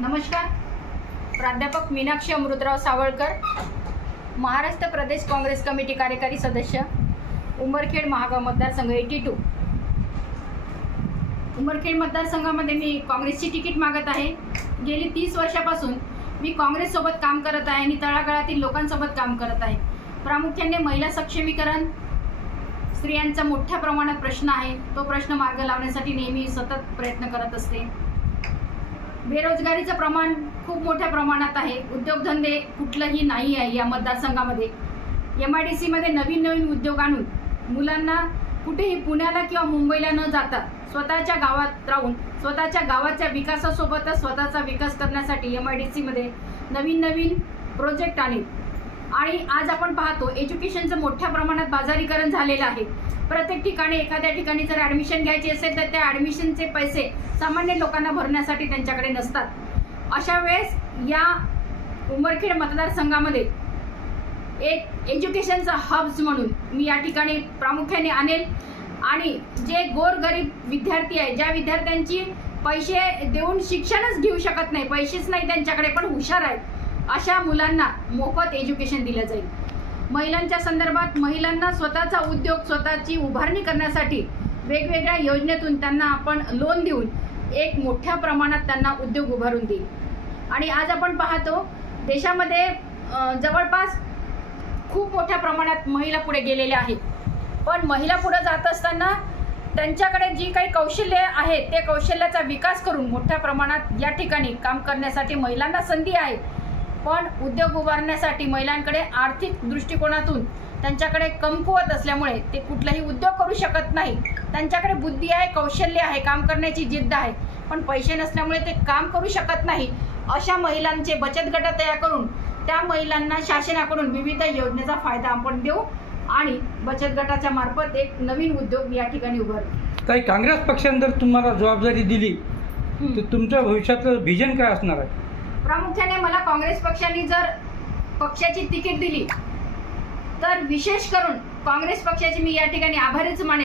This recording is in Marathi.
नमस्कार. प्राध्यापक मीनाक्षी अमृतराव सावळकर महाराष्ट्र प्रदेश काँग्रेस कमिटी कार्यकारी सदस्य उमरखेड महागाव मतदारसंघ एटी टू. उमरखेड मतदारसंघामध्ये मी काँग्रेसची तिकीट मागत आहे. गेली तीस वर्षापासून मी काँग्रेससोबत काम करत आहे आणि तळागाळातील लोकांसोबत काम करत आहे. प्रामुख्याने महिला सक्षमीकरण स्त्रियांचा मोठ्या प्रमाणात प्रश्न आहे. तो प्रश्न मार्ग लावण्यासाठी नेहमी सतत प्रयत्न करत असते. बेरोजगारीचं प्रमाण खूप मोठ्या प्रमाणात आहे. उद्योगधंदे कुठलंही नाही आहे या मतदारसंघामध्ये. एम आय डी सीमध्ये नवीन नवीन उद्योग आणून मुलांना कुठेही पुण्याला किंवा मुंबईला न जाता स्वतःच्या गावात राहून स्वतःच्या गावाच्या विकासासोबतच स्वतःचा विकास करण्यासाठी एम आय डी सीमध्ये नवीन नवीन प्रोजेक्ट आणेल आणि आज आपण पाहतो एज्युकेशनचं मोठ्या प्रमाणात बाजारीकरण झालेलं आहे. प्रत्येक ठिकाणी एखाद्या ठिकाणी जर ॲडमिशन घ्यायची असेल तर त्या ॲडमिशनचे पैसे सामान्य लोकांना भरण्यासाठी त्यांच्याकडे नसतात. अशा वेळेस या उमरखेड मतदारसंघामध्ये एक एज्युकेशनचा हब्स म्हणून मी या ठिकाणी प्रामुख्याने आणेल. आणि जे गोरगरीब विद्यार्थी आहे ज्या विद्यार्थ्यांची पैसे देऊन शिक्षणच घेऊ शकत नाही पैसेच नाही त्यांच्याकडे पण हुशार आहेत. अशा मुलांना मोफत एज्युकेशन दिलं जाईल. महिलांच्या संदर्भात महिलांना स्वतःचा उद्योग स्वतःची उभारणी करण्यासाठी वेगवेगळ्या योजनेतून त्यांना आपण लोन देऊन एक मोठ्या प्रमाणात त्यांना उद्योग उभारून देईल. आणि आज आपण पाहतो देशामध्ये जवळपास खूप मोठ्या प्रमाणात महिला पुढे गेलेल्या आहेत. पण महिला पुढे जात असताना त्यांच्याकडे जी काही कौशल्य आहेत ते कौशल्याचा विकास करून मोठ्या प्रमाणात या ठिकाणी काम करण्यासाठी महिलांना संधी आहे. पण उद्योग उभारण्यासाठी महिलांकडे आर्थिक दृष्टिकोनातून त्यांच्याकडे कमकुवत असल्यामुळे ते कुठलाही उद्योग करू शकत नाही. त्यांच्याकडे बुद्धी आहे कौशल्य आहे काम करण्याची जिद्द आहे. पण पैसे नसल्यामुळे ते काम करू शकत नाही. अशा महिलांचे बचत गट तयार करून त्या महिलांना शासनाकडून विविध योजनेचा फायदा आपण देऊ आणि बचत गटाच्या मार्फत एक नवीन उद्योग या ठिकाणी उभारू. काही काँग्रेस पक्षाने जर तुम्हाला जबाबदारी दिली तर तुमच्या भविष्यातलं व्हिजन काय असणार आहे? प्रामुख्याने मला काँग्रेस पक्षाने जर पक्षाची तिकीट दिली तर विशेष करून काँग्रेस पक्षाची मी या ठिकाणी आभारीच माने